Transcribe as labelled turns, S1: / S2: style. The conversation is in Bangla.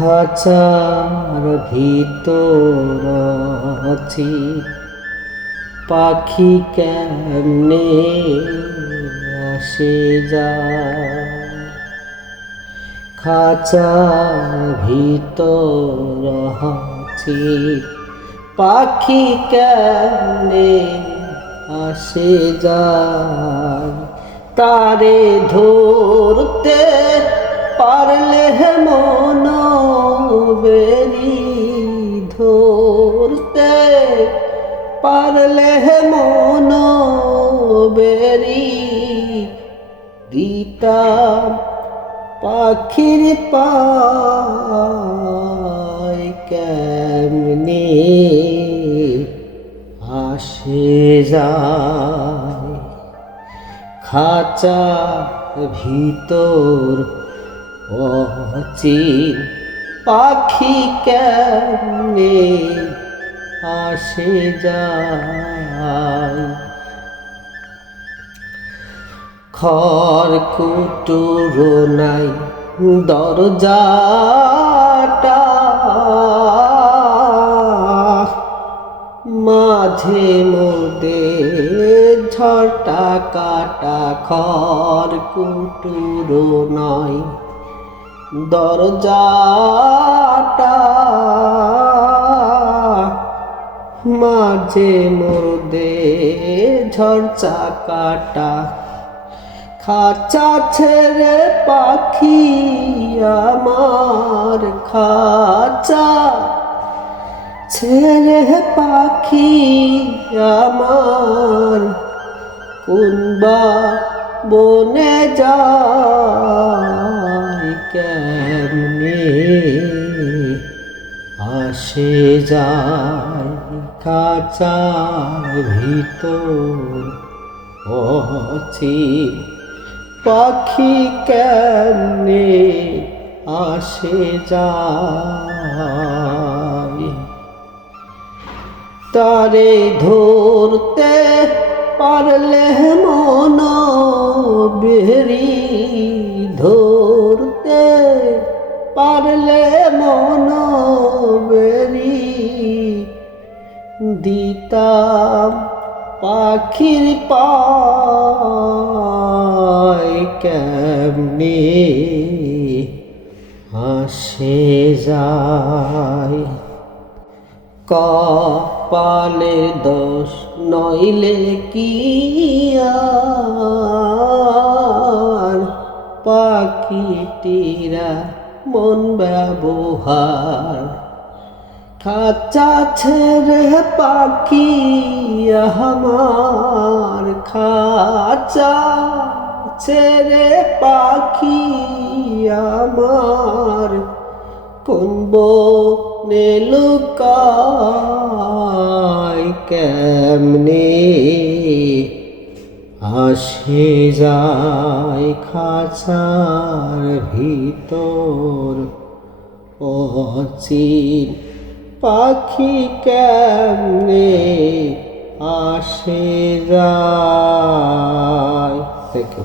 S1: খাঁচার ভিতর আছি পাখি কেমনে আসে যা খাঁচার ভিতর আছি পাখি কেমনে আসে যায়? তারে ধরতে পারলে মন পারলে মন বেরি দিতাম পাখির পায় আসে যায়। খাঁচা ভিতর অচিন পাখি কেমনে আসে যায়। খর কুটুরো নাই দরজাটা মাঝে মধ্যে ঝটা কাটা খর কুটুরো নয় দরজাটা মাঝে মধ্যে ঝরচা কাটা খাঁচা ছেড়ে পাখি আমার খাঁচা। ছেড়ে পাখি আমার কোনবা বনে যায় কেমনে? আসে যায় খাঁচার ভিতর অছি পাখি কেমনে আসে যায়? তারে ধরতে পারলে মন বেরি দিতাম পাখির পায় কেমনে আসে যায়। কপালে দোষ নইলে কি পাখিটিরা মন ব্যবহার খাঁচা ছেড়ে পাখি আমার খাঁচা ছেড়ে পাখি আমার কোন বনে লুকায় কেমনে আসে যায় খাঁচার ভিতর অচিন পাখি কেমনে আসে যায়? দেখো